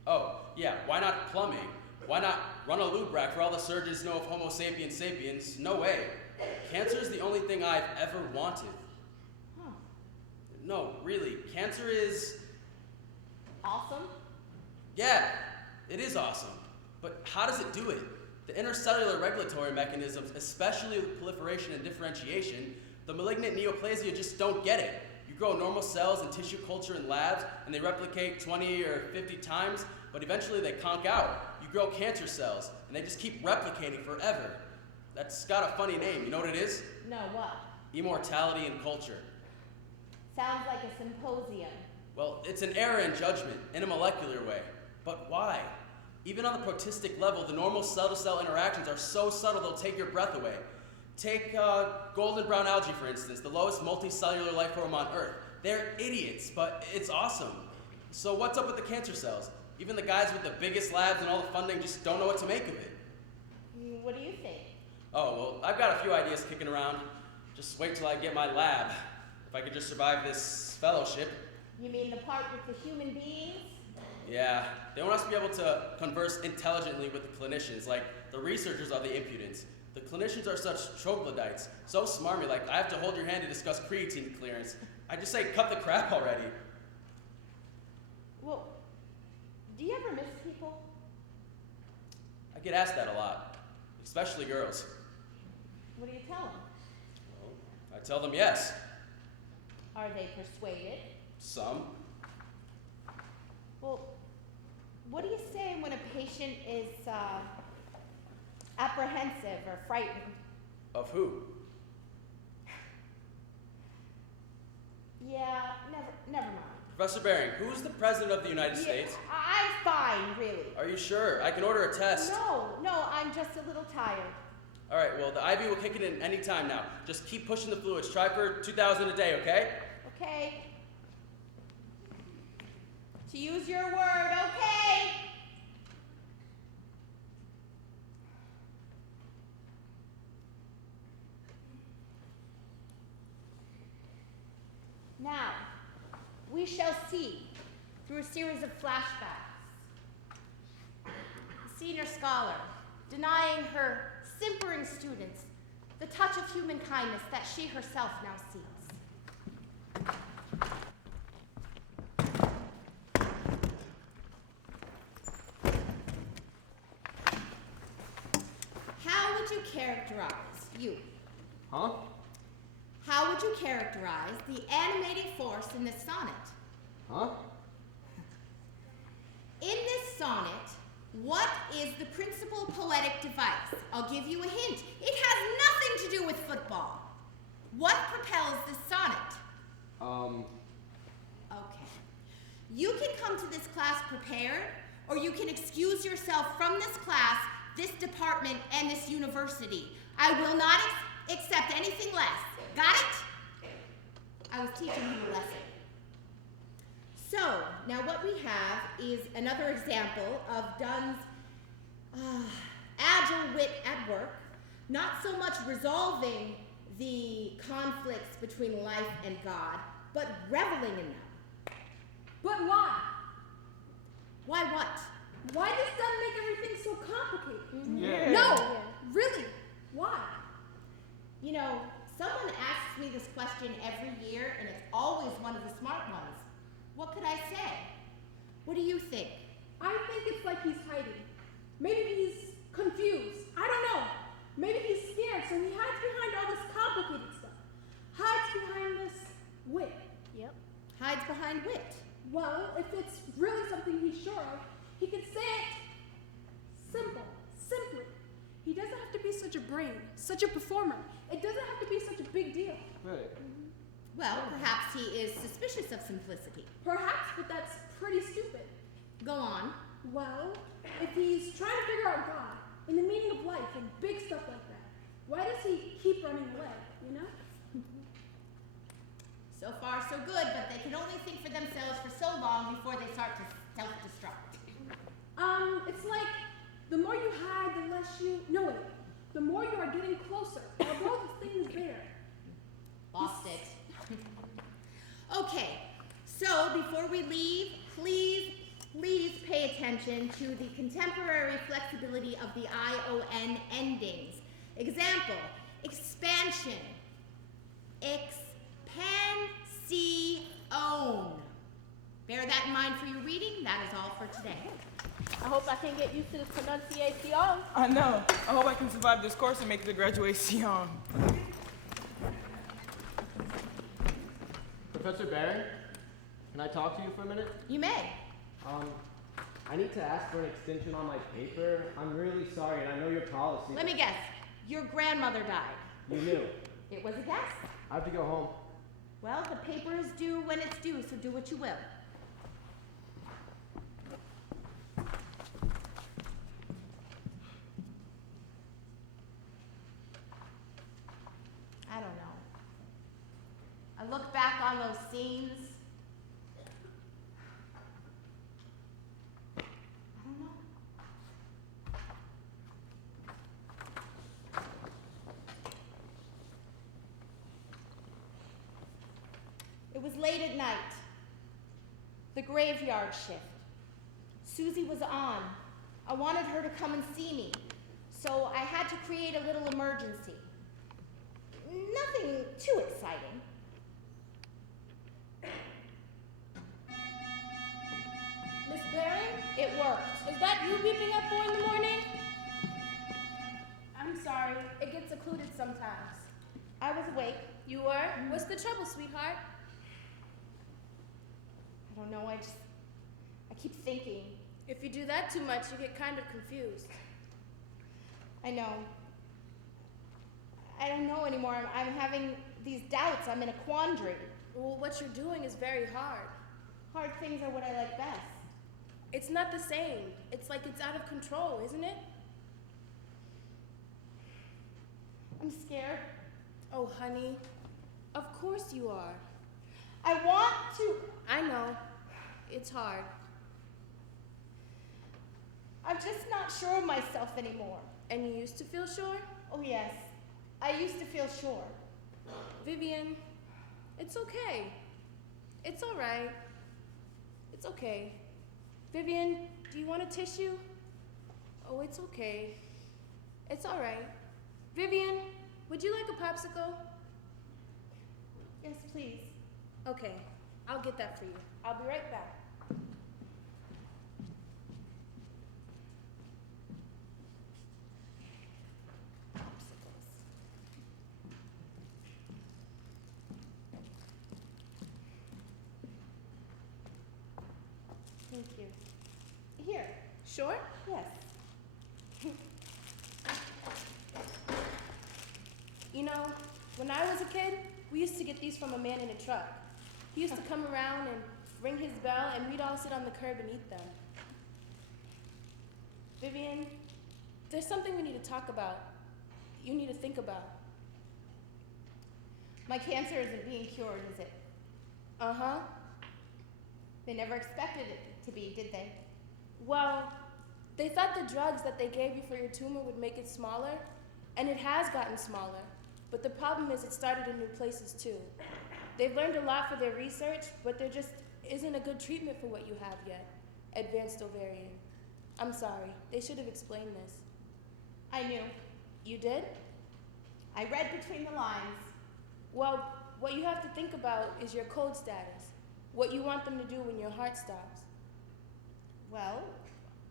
Oh, yeah, why not plumbing? Why not run a lube rack for all the surgeons know of Homo sapiens sapiens? No way. Cancer is the only thing I've ever wanted. Huh. No, really, cancer is... Awesome? Yeah, it is awesome. But how does it do it? The intercellular regulatory mechanisms, especially with proliferation and differentiation, the malignant neoplasia just don't get it. You grow normal cells in tissue culture in labs, and they replicate 20 or 50 times, but eventually they conk out. You grow cancer cells, and they just keep replicating forever. That's got a funny name. You know what it is? No, what? Immortality in culture. Sounds like a symposium. Well, it's an error in judgment, in a molecular way. But why? Even on the protistic level, the normal cell-to-cell interactions are so subtle they'll take your breath away. Take golden brown algae, for instance, the lowest multicellular life form on Earth. They're idiots, but it's awesome. So what's up with the cancer cells? Even the guys with the biggest labs and all the funding just don't know what to make of it. What do you think? Oh, well, I've got a few ideas kicking around. Just wait till I get my lab. If I could just survive this fellowship. You mean the part with the human beings? Yeah, they want us to be able to converse intelligently with the clinicians, like the researchers are the impudents. The clinicians are such troglodytes, so smarmy, like I have to hold your hand to discuss creatine clearance. I just say, cut the crap already. Well, do you ever miss people? I get asked that a lot, especially girls. What do you tell them? Well, I tell them yes. Are they persuaded? Some. Well, what do you say when a patient is apprehensive or frightened? Of who? Yeah, never mind. Professor Baring, who's the President of the United States? I'm fine, really. Are you sure? I can order a test. No, I'm just a little tired. All right, well, the IV will kick it in any time now. Just keep pushing the fluids. Try for 2,000 a day, okay? Okay. To use your word, okay? Now, we shall see, through a series of flashbacks, a senior scholar denying her simpering students the touch of human kindness that she herself now seeks. How would you characterize you? Huh? How would you characterize the animating force in this sonnet? Huh? In this sonnet, What is the principal poetic device? I'll give you a hint. It has nothing to do with football. What propels this sonnet? Okay. You can come to this class prepared, or you can excuse yourself from this class, this department, and this university. I will not accept anything less. Got it? I was teaching him a lesson. So, now what we have is another example of Dunn's agile wit at work, not so much resolving the conflicts between life and God, but reveling in them. But why? Why what? Why does Dunn make everything so complicated? Yeah. No, really, why? You know, someone asks me this question every year, and it's always one of the smart ones. What could I say? What do you think? I think it's like he's hiding. Maybe he's confused. I don't know. Maybe he's scared, so he hides behind all this complicated stuff. Hides behind this wit. Yep. Hides behind wit. Well, if it's really something he's sure of, he could say it simply. He doesn't have to be such a brain, such a performer. It doesn't have to be such a big deal. Right. Well, perhaps he is suspicious of simplicity. Perhaps, but that's pretty stupid. Go on. Well, if he's trying to figure out God and the meaning of life and big stuff like that, why does he keep running away, you know? So far, so good, but they can only think for themselves for so long before they start to self-destruct. It's like the more you hide, the less you know it. The more you are getting closer, although the thing is there. Lost it. Okay, so before we leave, please pay attention to the contemporary flexibility of the ION endings. Example, expansion, expansion. Bear that in mind for your reading. That is all for today. I hope I can get used to this pronunciation. I know. I hope I can survive this course and make it to graduation. Professor Barron, can I talk to you for a minute? You may. I need to ask for an extension on my paper. I'm really sorry, and I know your policy. Let me guess. Your grandmother died. You knew. It was a guess. I have to go home. Well, the paper is due when it's due, so do what you will. I don't know. I look back on those scenes. I don't know. It was late at night. The graveyard shift. Susie was on. I wanted her to come and see me, so I had to create a little emergency. Nothing too exciting. Miss Barron, It worked. is that you beeping at 4 in the morning? I'm sorry, it gets secluded sometimes. I was awake. You were? What's the trouble, sweetheart? I don't know, I keep thinking. If you do that too much, you get kind of confused. I know. I don't know anymore. I'm having these doubts. I'm in a quandary. Well, what you're doing is very hard. Hard things are what I like best. It's not the same. It's like it's out of control, isn't it? I'm scared. Oh, honey. Of course you are. I want to. I know. It's hard. I'm just not sure of myself anymore. And you used to feel sure? Oh, yes. I used to feel sure. Vivian, it's okay. It's all right. It's okay. Vivian, do you want a tissue? Oh, it's okay. It's all right. Vivian, would you like a popsicle? Yes, please. Okay, I'll get that for you. I'll be right back. Thank you. Here. Sure? Yes. You know, when I was a kid, we used to get these from a man in a truck. He used to come around and ring his bell, and we'd all sit on the curb and eat them. Vivian, there's something we need to talk about. You need to think about. My cancer isn't being cured, is it? Uh-huh. They never expected it to be, did they? Well, they thought the drugs that they gave you for your tumor would make it smaller, and it has gotten smaller. But the problem is it started in new places too. They've learned a lot for their research, but there just isn't a good treatment for what you have yet. Advanced ovarian. I'm sorry, they should have explained this. I knew. You did? I read between the lines. Well, what you have to think about is your code status. What you want them to do when your heart stops. Well,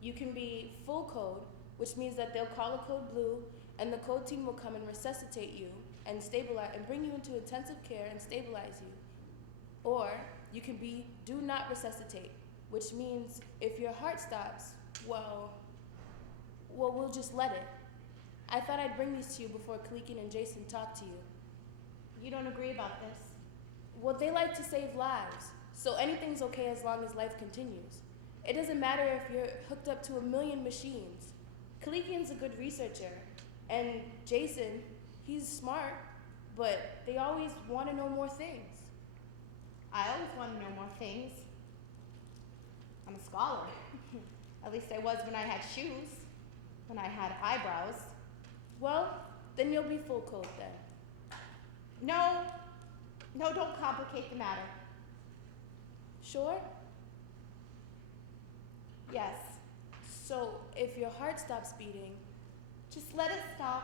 You can be full code, which means that they'll call a code blue, and the code team will come and resuscitate you and stabilize and bring you into intensive care and stabilize you. Or you can be do not resuscitate, which means if your heart stops, well, we'll just let it. I thought I'd bring these to you before Kalikian and Jason talk to you. you don't agree about this. Well, they like to save lives, so anything's okay as long as life continues. It doesn't matter if you're hooked up to 1,000,000 machines. Kalikian's a good researcher, and Jason, he's smart, but they always want to know more things. I always want to know more things. I'm a scholar. At least I was when I had shoes, when I had eyebrows. Well, then you'll be full code then. No, don't complicate the matter. Sure? Yes, So if your heart stops beating, just let it stop.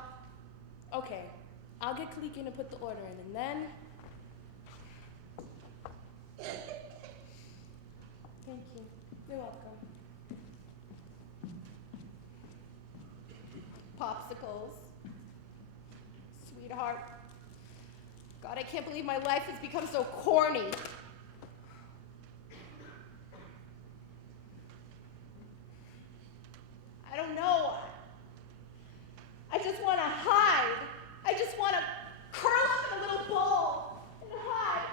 okay, I'll get Kalikian to put the order in, and then thank you. You're welcome. Popsicles. Sweetheart. God, I can't believe my life has become so corny. I don't know. I just want to hide. I just want to curl up in a little ball and hide.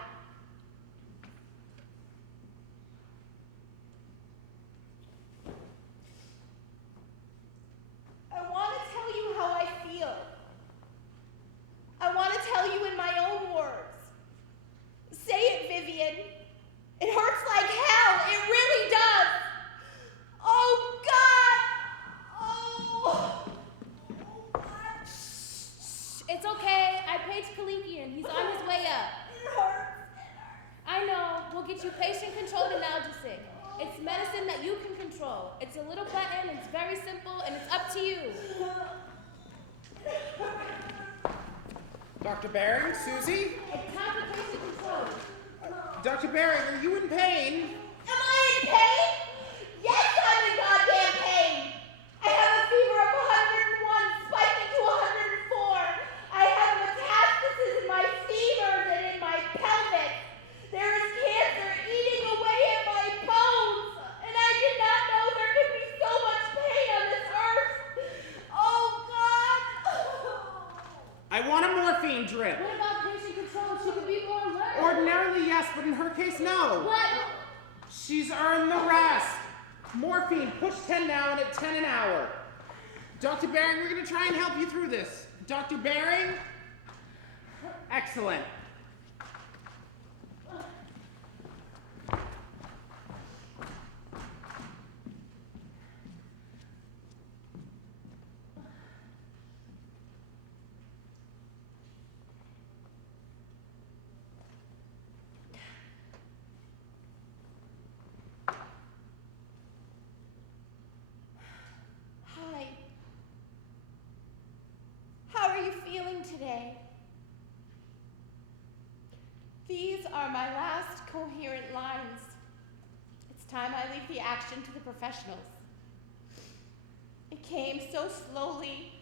I want to tell you how I feel. I want to tell you in my own words. Say it, Vivian. It hurts like hell. It really does. Oh, God. Oh. Oh, God. It's okay. I paged Kalikian. He's on his way up. It hurts. I know. We'll get you patient-controlled analgesic. It's medicine that you can control. It's a little button. It's very simple, and it's up to you. Dr. Baring, Susie? It's time for patient control. Dr. Baring, are you in pain? Am I in pain? Yes, I'm in goddamn pain. I have a fever of 101 spiking to 104. I have metastasis in my femurs and in my pelvis. There is cancer eating away at my bones. And I did not know there could be so much pain on this earth. Oh, God. I want a morphine drip. What about patient control? She could be more alert. Ordinarily, yes, but in her case, no. What? She's earned the rest. Morphine, push 10 now and at 10 an hour. Dr. Baring, we're going to try and help you through this. Dr. Baring? Excellent. Hi. How are you feeling today? These are my last coherent lines. It's time I leave the action to the professionals. It came so slowly,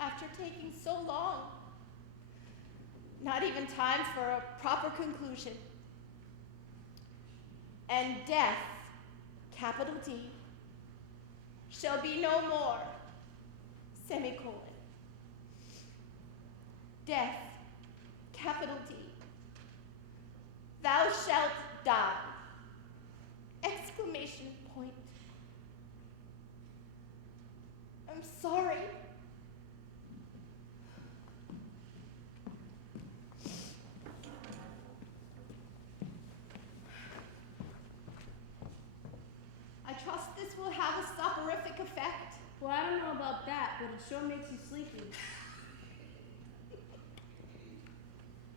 after taking so long. Not even time for a proper conclusion. And death, capital D, shall be no more. Semicolon. Death, capital D. Thou shalt die. Exclamation point. I'm sorry. I trust this will have a soporific effect. Well, I don't know about that, but it sure makes you sleepy.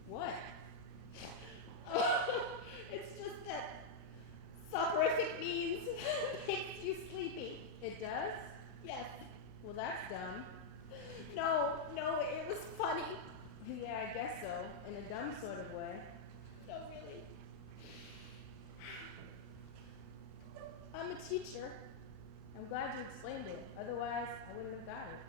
What? It's just that soporific means makes you sleepy. It does? Yes. Well, that's dumb. No, it was funny. Yeah, I guess so. In a dumb sort of way. No, really. I'm a teacher. I'm glad you explained it. Otherwise, I wouldn't have got it.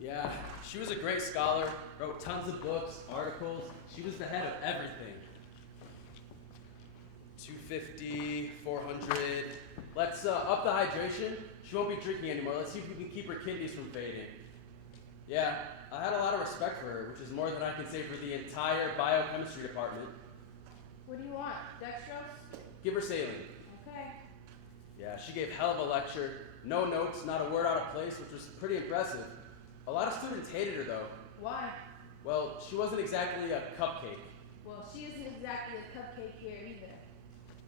Yeah, she was a great scholar, wrote tons of books, articles. She was the head of everything. 250, 400. Let's up the hydration. She won't be drinking anymore. Let's see if we can keep her kidneys from fading. Yeah, I had a lot of respect for her, which is more than I can say for the entire biochemistry department. What do you want? Dextrose? Give her saline. Okay. Yeah, she gave hell of a lecture. No notes, not a word out of place, which was pretty impressive. A lot of students hated her though. Why? Well, she wasn't exactly a cupcake. Well, she isn't exactly a cupcake here either.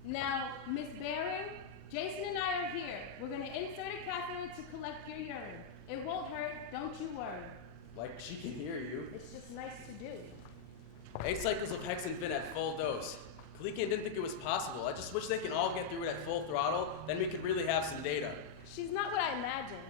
Now, Miss Baring, Jason and I are here. We're going to insert a catheter to collect your urine. It won't hurt, don't you worry. Like she can hear you. It's just nice to do. 8 cycles of hexenvin at full dose. Kalikian didn't think it was possible. I just wish they can all get through it at full throttle, then we could really have some data. She's not what I imagined.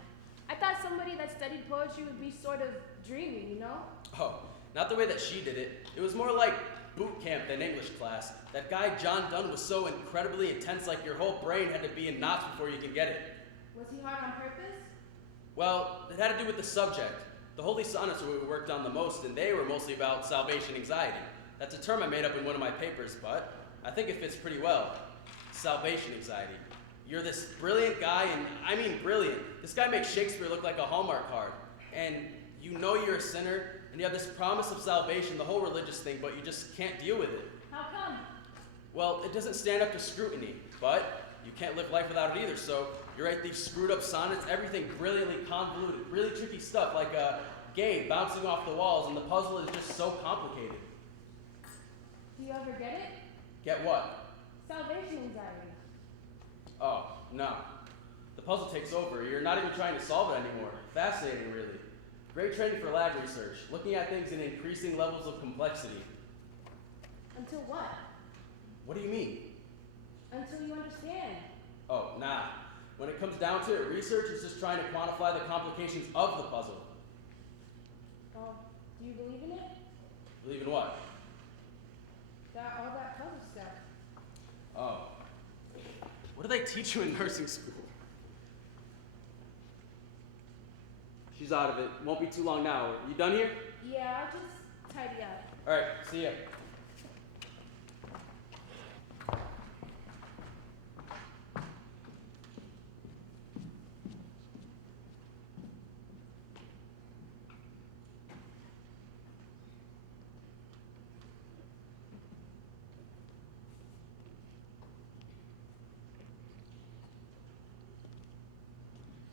I thought somebody that studied poetry would be sort of dreamy, you know? Oh, not the way that she did it. It was more like boot camp than English class. That guy John Dunn was so incredibly intense, like your whole brain had to be in knots before you can get it. Was he hard on purpose? Well, it had to do with the subject. The Holy Sonnets were what we worked on the most, and they were mostly about salvation anxiety. That's a term I made up in one of my papers, but I think it fits pretty well. Salvation anxiety. You're this brilliant guy, and I mean brilliant. This guy makes Shakespeare look like a Hallmark card. And you know you're a sinner, and you have this promise of salvation, the whole religious thing, but you just can't deal with it. How come? Well, it doesn't stand up to scrutiny, but you can't live life without it either, so you write these screwed up sonnets, everything brilliantly convoluted, really tricky stuff, like a game bouncing off the walls, and the puzzle is just so complicated. Do you ever get it? Get what? Salvation anxiety. Oh, no. The puzzle takes over. You're not even trying to solve it anymore. Fascinating, really. Great training for lab research, looking at things in increasing levels of complexity. Until what? What do you mean? Until you understand. Oh, nah. When it comes down to it, research is just trying to quantify the complications of the puzzle. Oh, do you believe in it? Believe in what? All that puzzle stuff. Oh. What do they teach you in nursing school? She's out of it. Won't be too long now. You done here? Yeah, I'll just tidy up. All right, see ya.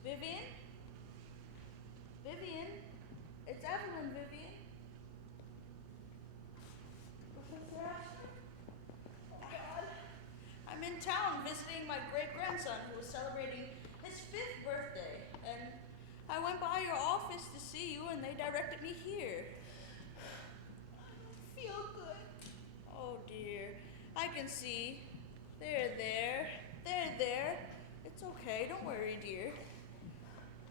Vivian? Vivian? It's Evelyn, Vivian. Professor Ashford? Oh, God. I'm in town visiting my great-grandson who was celebrating his 5th birthday, and I went by your office to see you, and they directed me here. I don't feel good. Oh, dear. I can see. There. It's okay. Don't worry, dear.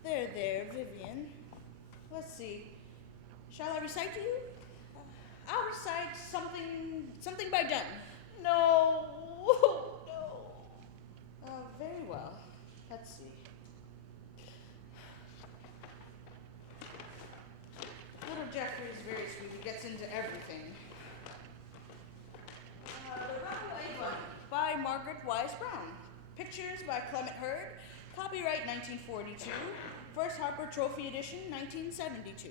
There, Vivian. Let's see. Shall I recite to you? I'll recite something by Donne. No. Oh, no. Very well. Let's see. Little Jeffrey is very sweet. He gets into everything. The Runaway Bunny by Margaret Wise Brown. Pictures by Clement Hurd. Copyright 1942. First Harper Trophy Edition 1972.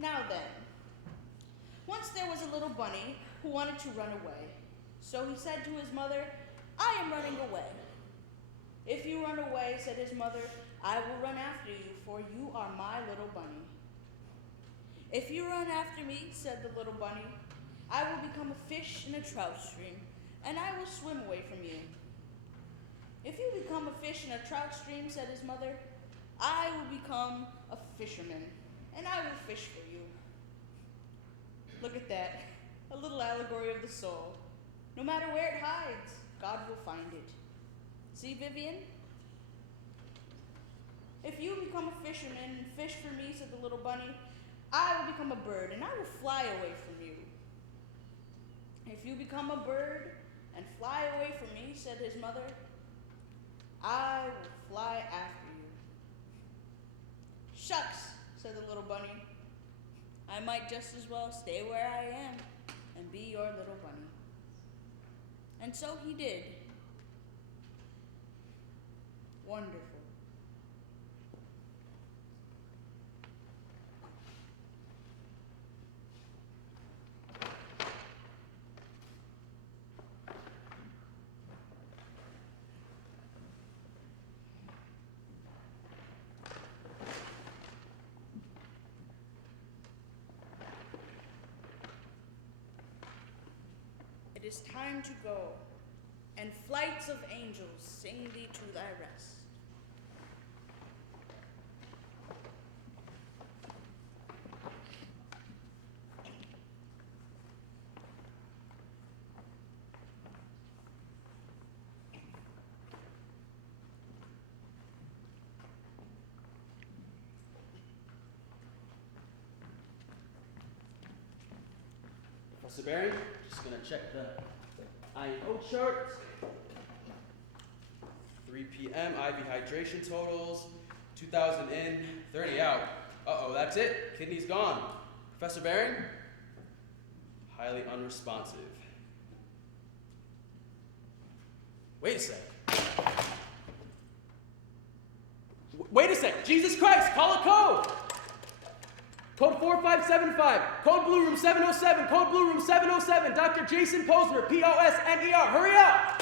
Now then. Once there was a little bunny who wanted to run away. So he said to his mother, "I am running away." "If you run away," said his mother, "I will run after you, for you are my little bunny." "If you run after me," said the little bunny, "I will become a fish in a trout stream, and I will swim away from you." "If you become a fish in a trout stream," said his mother, "I will become a fisherman, and I will fish for you." Look at that, a little allegory of the soul. No matter where it hides, God will find it. See, Vivian? "If you become a fisherman and fish for me," said the little bunny, "I will become a bird, and I will fly away from you." "If you become a bird and fly away from me," said his mother, "I will fly after you." "Shucks," said the little bunny. "I might just as well stay where I am and be your little bunny." And so he did. Wonderful. It is time to go, and flights of angels sing thee to thy rest. Professor Barry, just gonna check the I&O chart. 3 p.m. IV hydration totals, 2,000 in, 30 out. Uh-oh, that's it. Kidney's gone. Professor Barry? Highly unresponsive. Wait a sec. Wait a sec. Jesus Christ, call a code. Code 4575. Code Blue Room 707. Code Blue Room 707. Dr. Jason Posner, Posner. Hurry up!